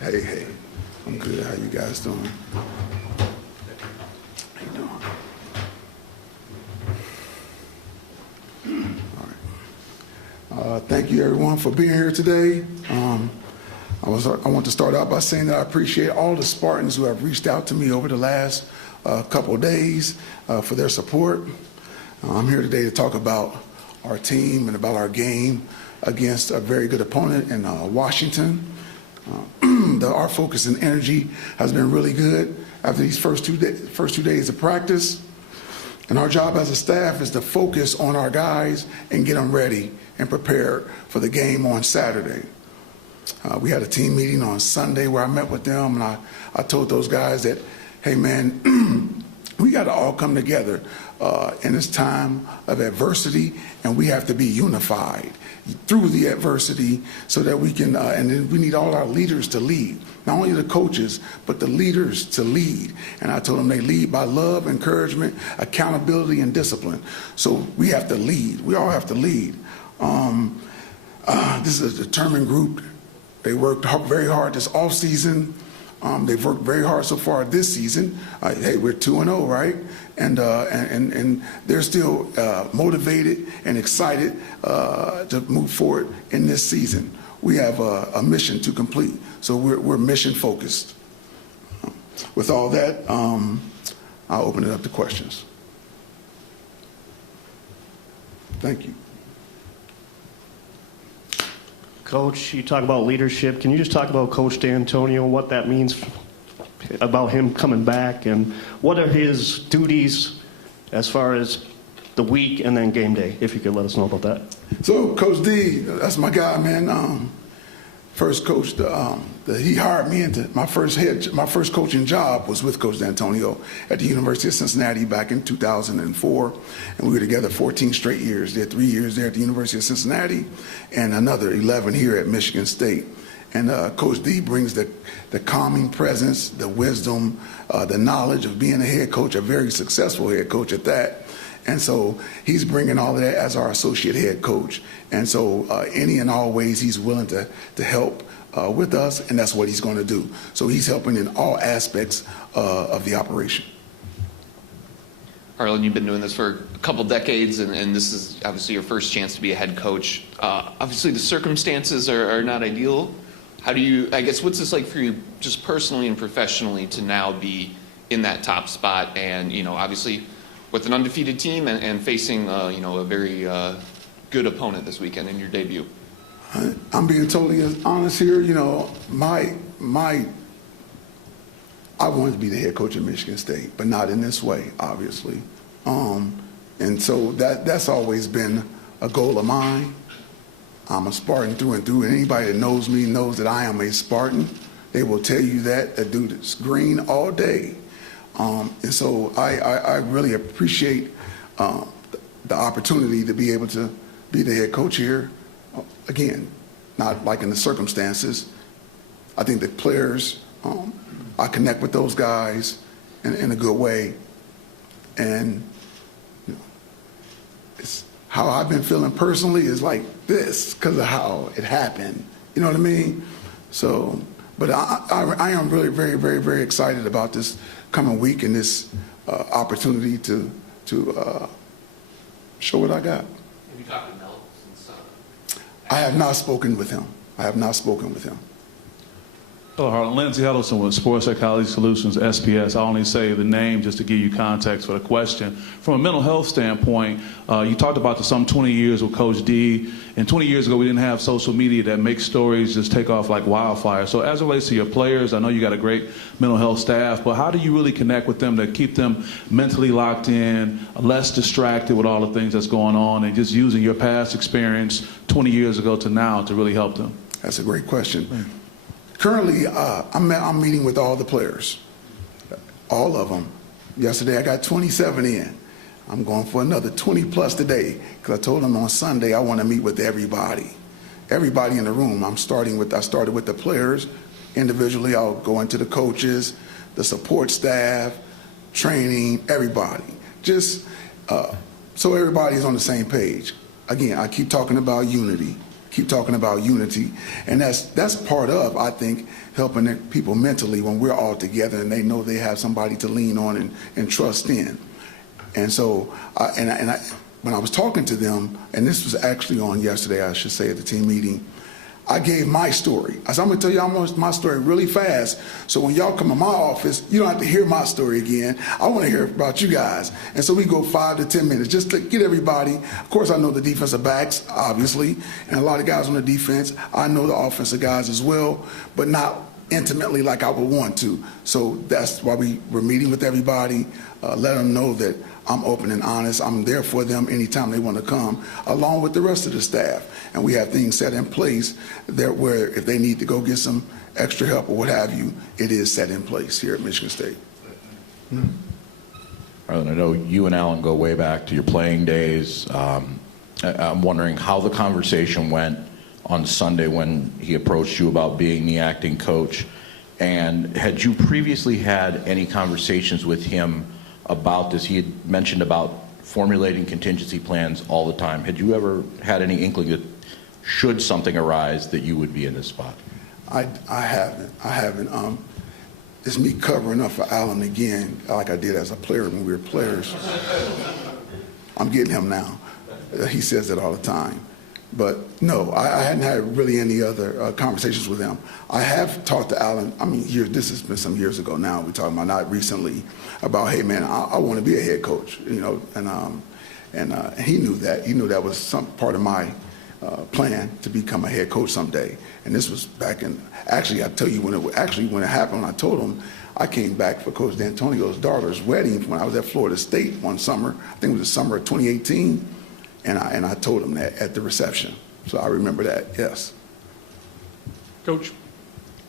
Hey, I'm good. How you guys doing? How you doing? All right. Thank you, everyone, for being here today. I want to start out by saying that I appreciate all the Spartans who have reached out to me over the last couple of days for their support. I'm here today to talk about our team and about our game against a very good opponent in Washington. Our focus and energy has been really good after these first two days of practice. And our job as a staff is to focus on our guys and get them ready and prepared for the game on Saturday. We had a team meeting on Sunday where I met with them, and I told those guys that, hey, man, we got to all come together in this time of adversity, and we have to be unified through the adversity so that we can, and then we need all our leaders to lead, not only the coaches, but the leaders to lead. And I told them they lead by love, encouragement, accountability, and discipline. So we have to lead. We all have to lead. This is a determined group. They worked very hard this off season. They've worked very hard so far this season. Hey, we're 2-0, right? And they're still motivated and excited to move forward in this season. We have a mission to complete, so we're mission focused. With all that, I'll open it up to questions. Thank you. Coach, you talk about leadership. Can you just talk about Coach D'Antonio, what that means about him coming back, and what are his duties as far as the week and then game day, if you could let us know about that? So Coach D, that's my guy, man. First coach, he hired me into my first coaching job was with Coach D'Antonio at the University of Cincinnati back in 2004, and we were together 14 straight years. Did 3 years there at the University of Cincinnati, and another 11 here at Michigan State. And Coach D brings the calming presence, the wisdom, the knowledge of being a head coach, a very successful head coach at that. And so he's bringing all of that as our associate head coach. And so any and all ways he's willing to help with us, and that's what he's going to do. So he's helping in all aspects of the operation. Harlan, you've been doing this for a couple decades, and this is obviously your first chance to be a head coach. Obviously the circumstances are not ideal. How do you, I guess, what's this like for you just personally and professionally to now be in that top spot and, obviously with an undefeated team and facing, a very good opponent this weekend in your debut? I'm being totally honest here. I wanted to be the head coach at Michigan State, but not in this way, obviously. And so that's always been a goal of mine. I'm a Spartan through and through, and anybody that knows me knows that I am a Spartan. They will tell you that, a dude that's green all day. And so I really appreciate the opportunity to be able to be the head coach here. Again, not like in the circumstances. I think the players, I connect with those guys in a good way. And it's how I've been feeling personally is like this because of how it happened. You know what I mean? So, but I am really very, very, very excited about this coming week and this opportunity to show what I got. Have you talked to Mel since? I have not spoken with him. Hello, Harlan. Lindsay Huddleston with Sports Psychology Solutions, SPS. I only say the name just to give you context for the question. From a mental health standpoint, you talked about some 20 years with Coach D. And 20 years ago, we didn't have social media that makes stories just take off like wildfire. So as it relates to your players, I know you got a great mental health staff, but how do you really connect with them to keep them mentally locked in, less distracted with all the things that's going on, and just using your past experience 20 years ago to now to really help them? That's a great question. Currently, I'm meeting with all the players, all of them. Yesterday, I got 27 in. I'm going for another 20 plus today because I told them on Sunday I want to meet with everybody in the room. I started with the players individually. I'll go into the coaches, the support staff, training, everybody. Just so everybody's on the same page. Again, I keep talking about unity. keep talking about unity. And that's part of, I think, helping people mentally when we're all together and they know they have somebody to lean on and trust in. And so, when I was talking to them, and this was actually on yesterday, I should say, at the team meeting, I gave my story. I said, I'm going to tell y'all my story really fast, so when y'all come to my office, you don't have to hear my story again. I want to hear about you guys. And so we go 5 to 10 minutes just to get everybody. Of course, I know the defensive backs, obviously, and a lot of guys on the defense. I know the offensive guys as well, but not intimately like I would want to. So that's why we're meeting with everybody, let them know that I'm open and honest. I'm there for them anytime they want to come, along with the rest of the staff. And we have things set in place there where if they need to go get some extra help or what have you, it is set in place here at Michigan State. Arlen, I know you and Alan go way back to your playing days. I'm wondering how the conversation went on Sunday when he approached you about being the acting coach. And had you previously had any conversations with him about this? He had mentioned about formulating contingency plans all the time. Had you ever had any inkling that should something arise that you would be in this spot? I haven't. It's me covering up for Alan again, like I did as a player when we were players. I'm getting him now. He says it all the time. But no, I hadn't had really any other conversations with him. I have talked to Alan, this has been some years ago now, we're talking about not recently, about, hey man, I want to be a head coach, and he knew that. He knew that was some part of my plan to become a head coach someday. And this was back in, actually I tell you when it happened, I told him, I came back for Coach D'Antonio's daughter's wedding when I was at Florida State one summer, I think it was the summer of 2018. And I told him that at the reception. So I remember that, yes. Coach,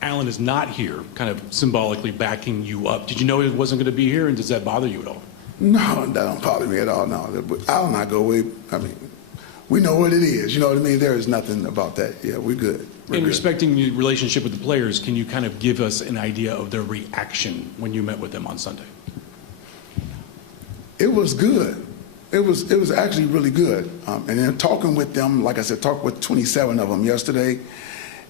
Alan is not here, kind of symbolically backing you up. Did you know he wasn't going to be here, and does that bother you at all? No, that don't bother me at all, no. But Alan and I go way, we know what it is, you know what I mean? There is nothing about that. Yeah, we're good. In respecting the relationship with the players, can you kind of give us an idea of their reaction when you met with them on Sunday? It was good. It was actually really good. And then talking with them, like I said, talked with 27 of them yesterday,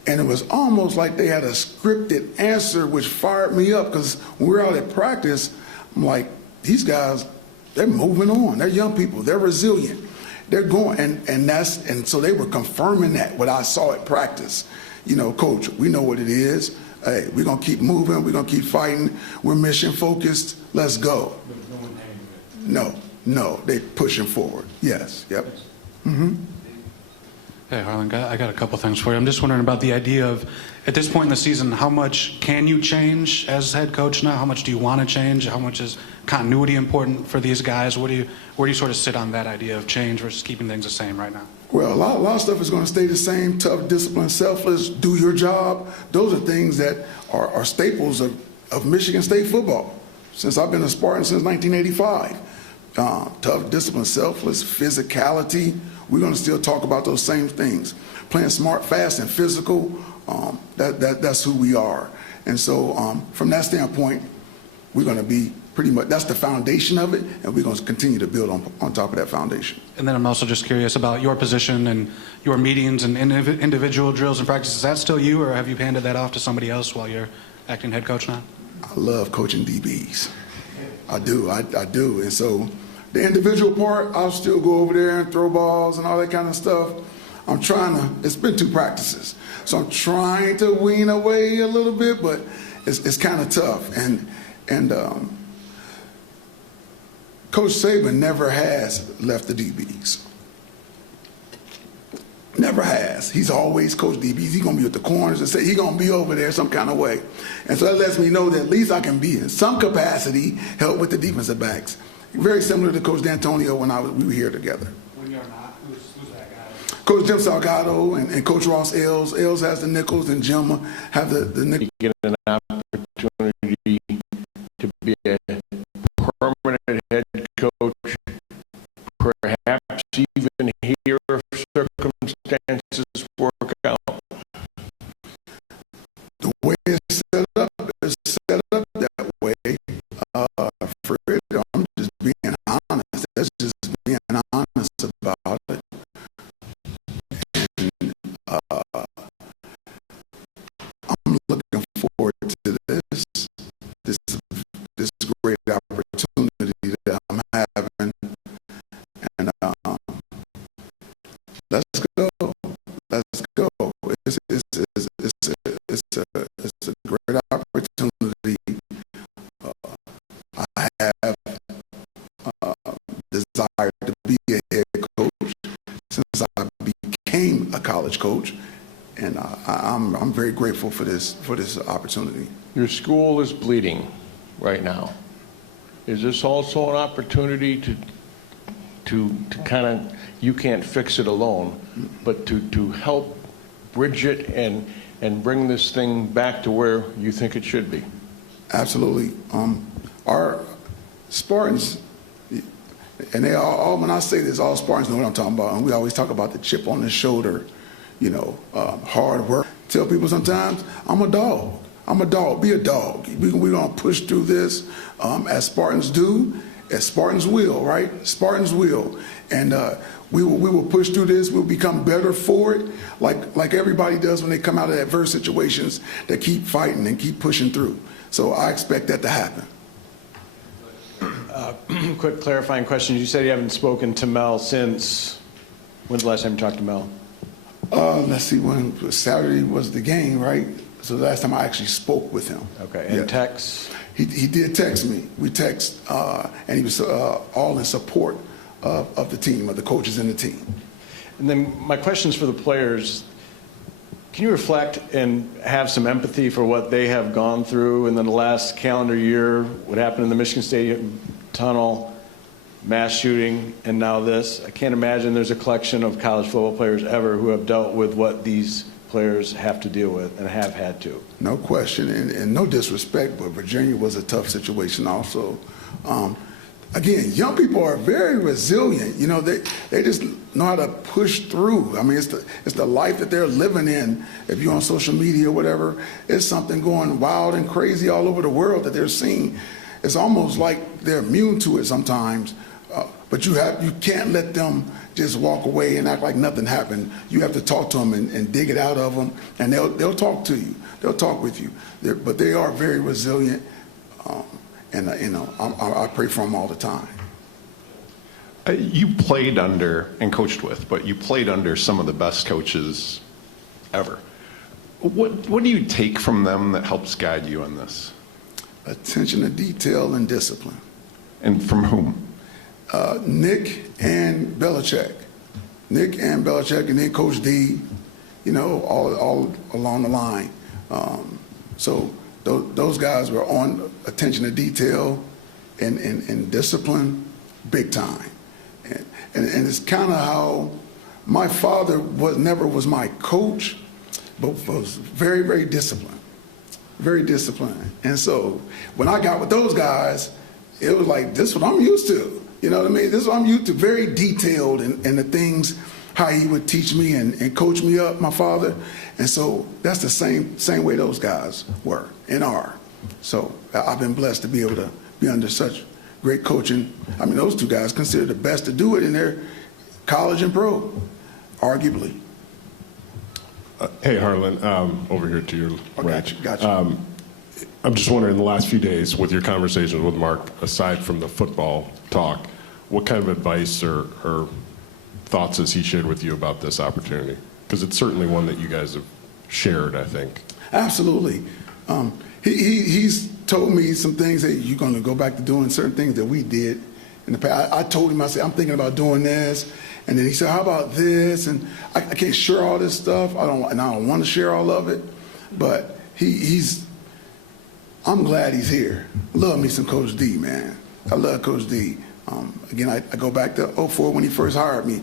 and it was almost like they had a scripted answer, which fired me up, because when we were out at practice, I'm like, these guys, they're moving on. They're young people. They're resilient. They're going, and so they were confirming that, what I saw at practice. Coach, we know what it is. Hey, we're going to keep moving. We're going to keep fighting. We're mission focused. Let's go. No, they pushing forward. Yes, yep. Mm-hmm. Hey, Harlan, I got a couple things for you. I'm just wondering about the idea of, at this point in the season, how much can you change as head coach now? How much do you want to change? How much is continuity important for these guys? Where do you sort of sit on that idea of change versus keeping things the same right now? Well, a lot of stuff is going to stay the same. Tough, disciplined, selfless, do your job. Those are things that are staples of Michigan State football since I've been a Spartan since 1985. Tough, disciplined, selfless, physicality. We're going to still talk about those same things. Playing smart, fast, and physical, that's who we are. And so from that standpoint, we're going to be pretty much, that's the foundation of it, and we're going to continue to build on top of that foundation. And then I'm also just curious about your position and your meetings and individual drills and practices. Is that still you, or have you handed that off to somebody else while you're acting head coach now? I love coaching DBs. I do. And so the individual part, I'll still go over there and throw balls and all that kind of stuff. It's been 2 practices, so I'm trying to wean away a little bit, but it's kind of tough. And Coach Saban never has left the DBs. Never has. He's always coached DBs. He's going to be with the corners and say he's going to be over there some kind of way. And so that lets me know that at least I can be in some capacity, help with the defensive backs. Very similar to Coach D'Antonio when we were here together. When you're not, who's that guy? Coach Jim Salgado and Coach Ross Ailes. Ailes has the nickels and Jim have the nickels. You get an opportunity to be a permanent head coach, perhaps even here if circumstances work out. The way it's set up is set up that way. Fred, I'm just being honest. That's just being honest about it. And I'm very grateful for this opportunity. Your school is bleeding right now. Is this also an opportunity to kind of, you can't fix it alone, but to help bridge it and bring this thing back to where you think it should be? Absolutely. Our Spartans, and they all, when I say this, all Spartans know what I'm talking about. And we always talk about the chip on the shoulder, hard work. Tell people sometimes, I'm a dog. I'm a dog. Be a dog. We're going to push through this as Spartans do, as Spartans will, right? Spartans will. And we will push through this. We'll become better for it, like everybody does when they come out of adverse situations, that keep fighting and keep pushing through. So I expect that to happen. Quick clarifying question. You said you haven't spoken to Mel since, when's the last time you talked to Mel? Let's see, when Saturday was the game, right? So the last time I actually spoke with him. Okay, and text? He did text me. We text, and he was all in support of the team, of the coaches and the team. And then my question's for the players. Can you reflect and have some empathy for what they have gone through in the last calendar year, what happened in the Michigan Stadium tunnel, mass shooting, and now this? I can't imagine there's a collection of college football players ever who have dealt with what these players have to deal with and have had to. No question, and no disrespect, but Virginia was a tough situation also. Again, young people are very resilient. They just know how to push through. I mean, it's the life that they're living in. If you're on social media or whatever, it's something going wild and crazy all over the world that they're seeing. It's almost like they're immune to it sometimes. But you can't let them just walk away and act like nothing happened. You have to talk to them and dig it out of them, and they'll talk to you. They'll talk with you. But they are very resilient, and I pray for them all the time. You played under and coached with, but you played under some of the best coaches ever. What do you take from them that helps guide you in this? Attention to detail and discipline. And from whom? Nick and Belichick. Nick and Belichick, and then Coach D, all along the line. So those guys were on attention to detail and discipline big time. And it's kind of how my father never was my coach, but was very, very disciplined. Very disciplined. And so when I got with those guys, it was like, this is what I'm used to. You know what I mean? This is what I'm used to, very detailed in the things, how he would teach me and coach me up, my father. And so that's the same way those guys were and are. So I've been blessed to be able to be under such great coaching. I mean, those two guys considered the best to do it in their college and pro, arguably. Hey, Harlan, over here to your right. Gotcha. I'm just wondering, in the last few days, with your conversations with Mark, aside from the football talk, what kind of advice or thoughts has he shared with you about this opportunity? Because it's certainly one that you guys have shared, I think. Absolutely. He's told me some things that you're going to go back to doing certain things that we did in the past. I told him, I said, I'm thinking about doing this. And then he said, how about this? And I can't share all this stuff. I don't want to share all of it. But I'm glad he's here. Love me some Coach D, man. I love Coach D. Again, I go back to 2004 when he first hired me.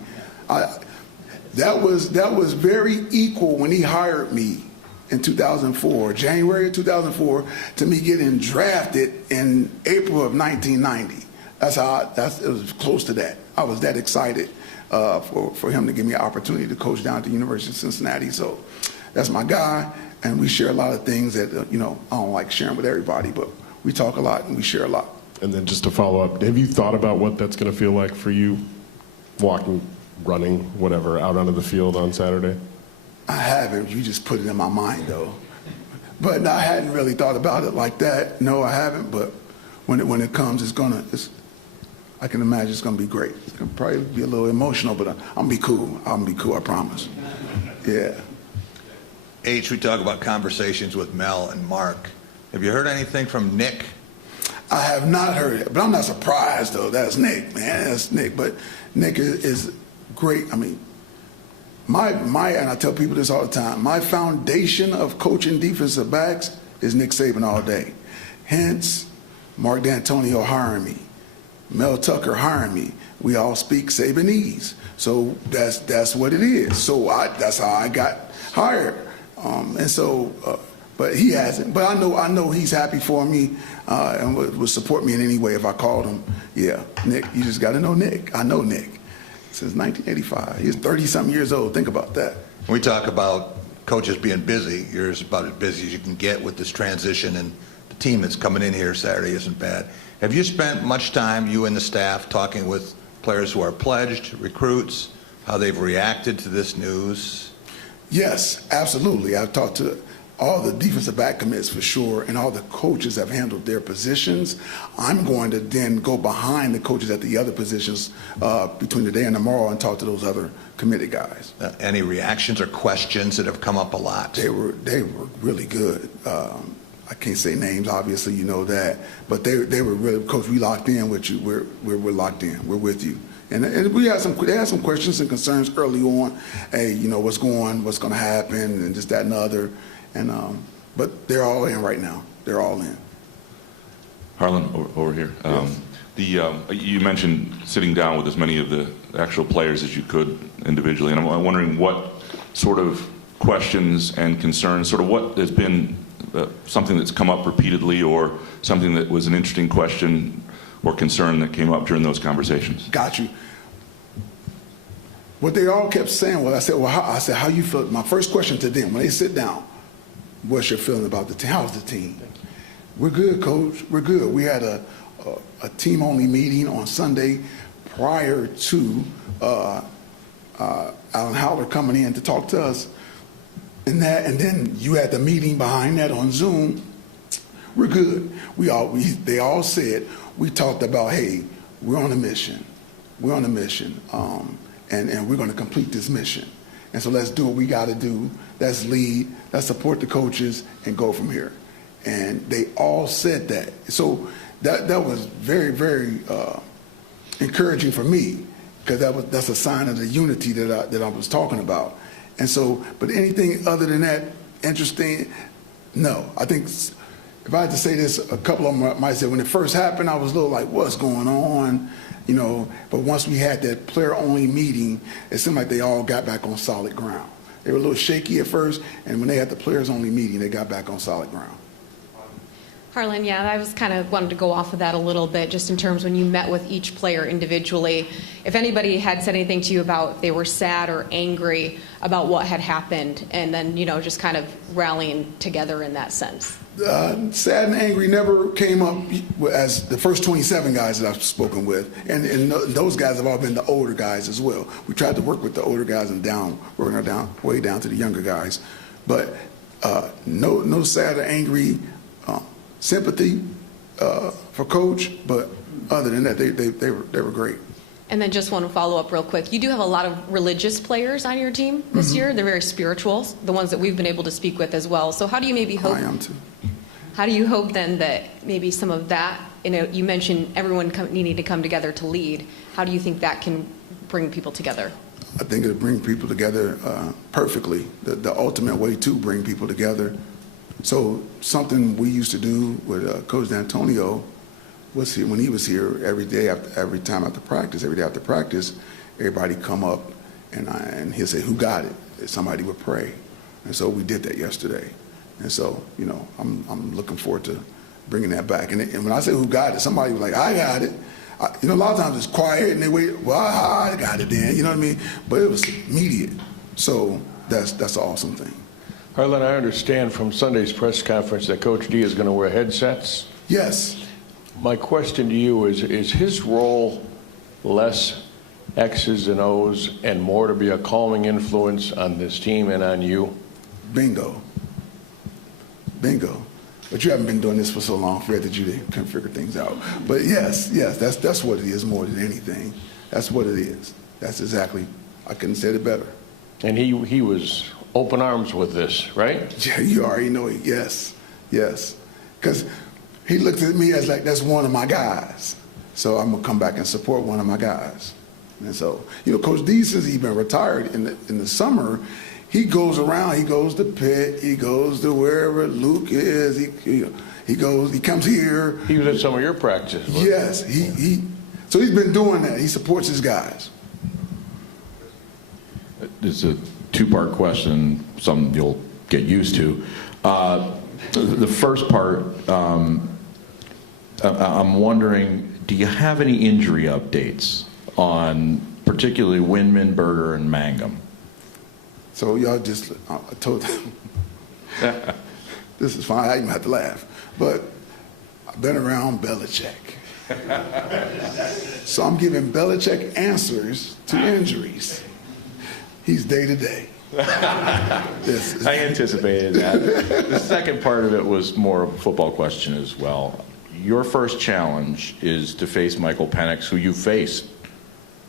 That was very equal when he hired me in 2004, January of 2004, to me getting drafted in April of 1990. It was close to that. I was that excited for him to give me an opportunity to coach down at the University of Cincinnati. So that's my guy, and we share a lot of things that I don't like sharing with everybody, but we talk a lot and we share a lot. And then just to follow up, have you thought about what that's going to feel like for you, walking, running, whatever, out onto the field on Saturday? I haven't. You just put it in my mind, though. But I hadn't really thought about it like that. No, I haven't. But when it comes, I can imagine it's gonna be great. It's gonna probably be a little emotional, but I'm gonna be cool. I'm gonna be cool. I promise. Yeah. H, we talk about conversations with Mel and Mark. Have you heard anything from Nick? I have not heard it, but I'm not surprised though. That's Nick, man. That's Nick. But Nick is great. I mean, and I tell people this all the time, my foundation of coaching defensive backs is Nick Saban all day. Hence, Mark D'Antonio hiring me, Mel Tucker hiring me. We all speak Sabanese. So that's what it is. So that's how I got hired. But he hasn't. But I know he's happy for me and would support me in any way if I called him. Yeah, Nick, you just got to know Nick. I know Nick since 1985. He's 30-something years old. Think about that. We talk about coaches being busy. You're about as busy as you can get with this transition, and the team that's coming in here Saturday isn't bad. Have you spent much time, you and the staff, talking with players who are pledged, recruits, how they've reacted to this news? Yes, absolutely. I've talked to all the defensive back commits for sure, and all the coaches have handled their positions. I'm going to then go behind the coaches at the other positions between today and tomorrow and talk to those other committed guys. Any reactions or questions that have come up a lot? They were really good. I can't say names, obviously, you know that, but they were really, Coach, we locked in with you. We're locked in. We're with you. And they had some questions and concerns early on. Hey, you know, what's going to happen, and just that and the other. And but they're all in right now. They're all in. Harlan, over here. Yes. You mentioned sitting down with as many of the actual players as you could individually, and I'm wondering what sort of questions and concerns, sort of what has been something that's come up repeatedly, or something that was an interesting question or concern that came up during those conversations. Got you. What they all kept saying was, I said, how you feel? My first question to them when they sit down, what's your feeling about the team? How's the team? We're good, Coach. We're good. We had a team-only meeting on Sunday prior to Alan Howler coming in to talk to us. And then you had the meeting behind that on Zoom. We're good. They all said, we talked about, hey, we're on a mission. We're on a mission. And we're going to complete this mission. And so let's do what we got to do. Let's lead. Let's support the coaches and go from here. And they all said that. So that was very, very encouraging for me, because that's a sign of the unity that I was talking about. And so, but anything other than that interesting, no. I think if I had to say this, a couple of them might say when it first happened, I was a little like, what's going on? You know, but once we had that player-only meeting, it seemed like they all got back on solid ground. They were a little shaky at first, and when they had the players-only meeting, they got back on solid ground. Harlan, yeah, I was kind of wanted to go off of that a little bit, just in terms when you met with each player individually. If anybody had said anything to you about if they were sad or angry about what had happened, and then, you know, just kind of rallying together in that sense. Sad and angry never came up as the first 27 guys that I've spoken with, and those guys have all been the older guys as well. We tried to work with the older guys and working our way down to the younger guys, but no sad or angry. Sympathy for Coach, but other than that, they were great. And then just want to follow up real quick. You do have a lot of religious players on your team this year. They're very spiritual, the ones that we've been able to speak with as well. So how do you maybe hope? I am too. How do you hope then that maybe some of that, you know, you mentioned everyone needing to come together to lead. How do you think that can bring people together? I think it'll bring people together perfectly. The ultimate way to bring people together. So something we used to do with Coach D'Antonio was when he was here every day, every day after practice, everybody come up and he'll say, "Who got it?" And somebody would pray, and so we did that yesterday. And so, you know, I'm looking forward to bringing that back. And when I say "Who got it," somebody was like, "I got it." You know, a lot of times it's quiet and they wait. Well, I got it then. You know what I mean? But it was immediate. So that's an awesome thing. Harlan, I understand from Sunday's press conference that Coach D is going to wear headsets. Yes. My question to you is his role less X's and O's and more to be a calming influence on this team and on you? Bingo. Bingo. But you haven't been doing this for so long, Fred, that you can figure things out. But yes, that's what it is more than anything. That's what it is. That's exactly, I couldn't say it better. And he was open arms with this, right? Yeah, you already know it. Yes. Because he looked at me as like, that's one of my guys. So I'm going to come back and support one of my guys. And so, Coach D, since he's been retired in the summer, he goes around. He goes to Pitt. He goes to wherever Luke is. He goes. He comes here. He was at some of your practices. wasn't he? Yes, so he's been doing that. He supports his guys. It's a two-part question, something you'll get used to. The first part, I'm wondering, do you have any injury updates on particularly Windman, Berger, and Mangum? So y'all just I told them, this is fine. I even have to laugh. But I've been around Belichick. So I'm giving Belichick answers to injuries. He's day to day. I anticipated that. The second part of it was more of a football question as well. Your first challenge is to face Michael Penix, who you've faced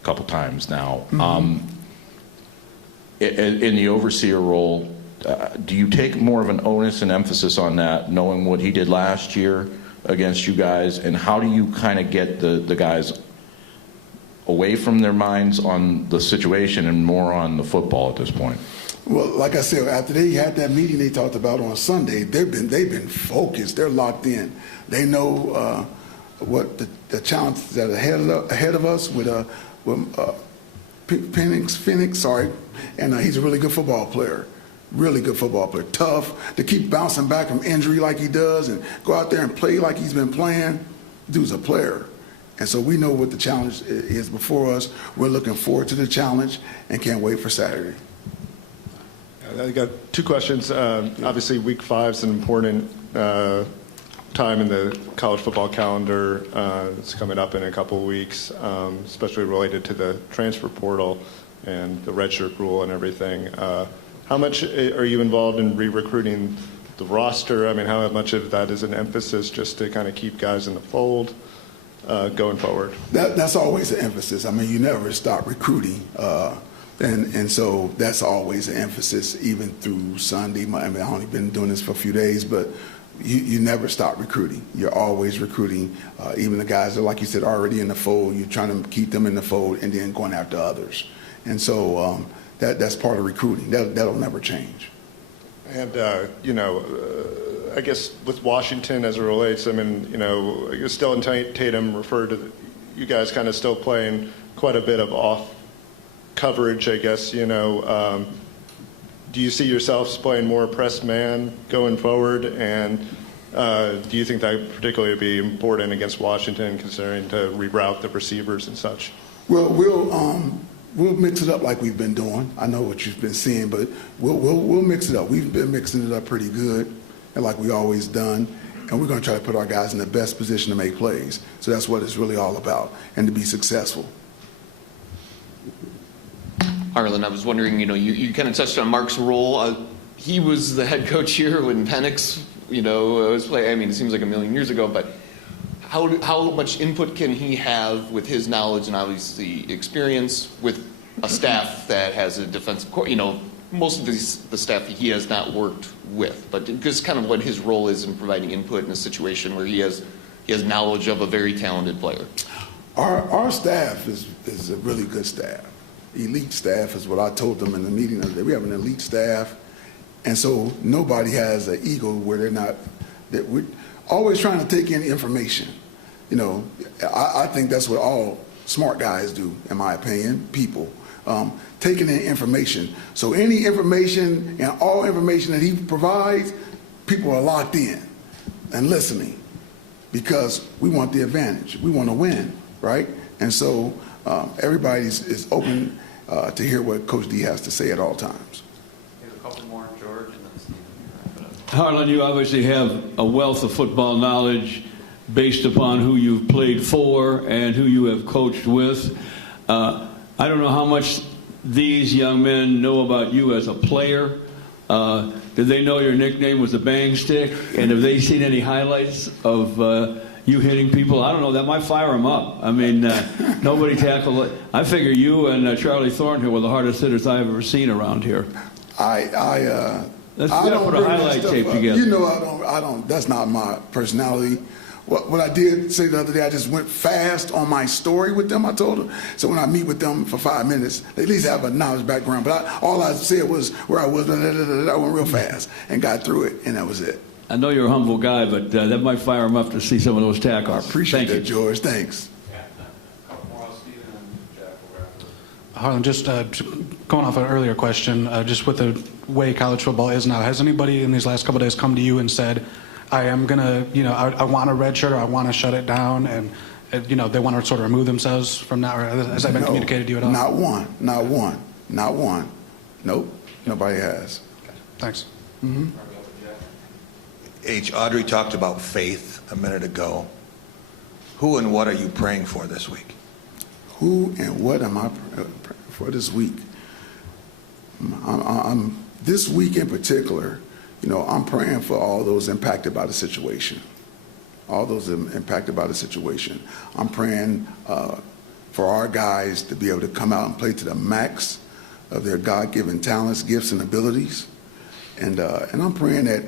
a couple times now. Mm-hmm. In the overseer role, do you take more of an onus and emphasis on that, knowing what he did last year against you guys, and how do you kind of get the guys away from their minds on the situation and more on the football at this point? Well, like I said, after they had that meeting they talked about on Sunday, they've been focused. They're locked in. They know what the challenges that are ahead of us with Penix, sorry, and he's a really good football player. Really good football player. Tough to keep bouncing back from injury like he does and go out there and play like he's been playing. Dude's a player. And so we know what the challenge is before us. We're looking forward to the challenge and can't wait for Saturday. I got two questions. Obviously, Week 5 is an important time in the college football calendar. It's coming up in a couple of weeks, especially related to the transfer portal and the redshirt rule and everything. How much are you involved in re-recruiting the roster? I mean, how much of that is an emphasis just to kind of keep guys in the fold going forward? That's always an emphasis. I mean, you never stop recruiting. And so that's always an emphasis, even through Sunday. I mean, I've only been doing this for a few days, but you never stop recruiting. You're always recruiting, even the guys that, like you said, are already in the fold. You're trying to keep them in the fold and then going after others. And so that's part of recruiting. That'll never change. And, I guess with Washington as it relates, I mean, I guess Dylan Tatum referred to you guys kind of still playing quite a bit of off coverage, I guess, do you see yourselves playing more press man going forward? And do you think that particularly would be important against Washington, considering to reroute the receivers and such? Well, we'll mix it up like we've been doing. I know what you've been seeing, but we'll mix it up. We've been mixing it up pretty good, and like we always done. And we're going to try to put our guys in the best position to make plays. So that's what it's really all about, and to be successful. Harlan, I was wondering, you kind of touched on Mark's role. He was the head coach here when Penix, was playing. I mean, it seems like a million years ago, but how much input can he have with his knowledge and obviously experience with a staff that has a defensive core? Most of the staff he has not worked with, but just kind of what his role is in providing input in a situation where he has knowledge of a very talented player. Our staff is a really good staff. Elite staff is what I told them in the meeting the other day. We have an elite staff, and so nobody has an ego where that we're always trying to take in information. I think that's what all smart guys do, in my opinion, people. Taking in information. So any information and all information that he provides, people are locked in and listening because we want the advantage. We want to win, right? And so everybody is open to hear what Coach D has to say at all times. Here's a couple more, George, and then Steve. Harlan, you obviously have a wealth of football knowledge based upon who you've played for and who you have coached with. I don't know how much these young men know about you as a player. Did they know your nickname was the Bang Stick? And have they seen any highlights of you hitting people? I don't know. That might fire them up. I mean, nobody tackled it. I figure you and Charlie Thornhill were the hardest hitters I've ever seen around here. Let's put a highlight tape together. I don't. That's not my personality. what I did say the other day, I just went fast on my story with them. I told them. So when I meet with them for 5 minutes, they at least have a knowledge background. But all I said was where I was. I went real fast and got through it, and that was it. I know you're a humble guy, but that might fire him up to see some of those tackles. I appreciate Thank that, you. George. Thanks. Harlan, just going off an earlier question, just with the way college football is now, has anybody in these last couple of days come to you and said, I am going to, I want a red shirt, or I want to shut it down, and, they want to sort of remove themselves from that, or has that been communicated to you at all? Not one. Not one. Not one. Nope. Nobody has. Thanks. Mm-hmm. H. Audrey talked about faith a minute ago. Who and what are you praying for this week? Who and what am I praying for this week? This week in particular, I'm praying for all those impacted by the situation. All those impacted by the situation. I'm praying for our guys to be able to come out and play to the max of their God-given talents, gifts, and abilities. And I'm praying that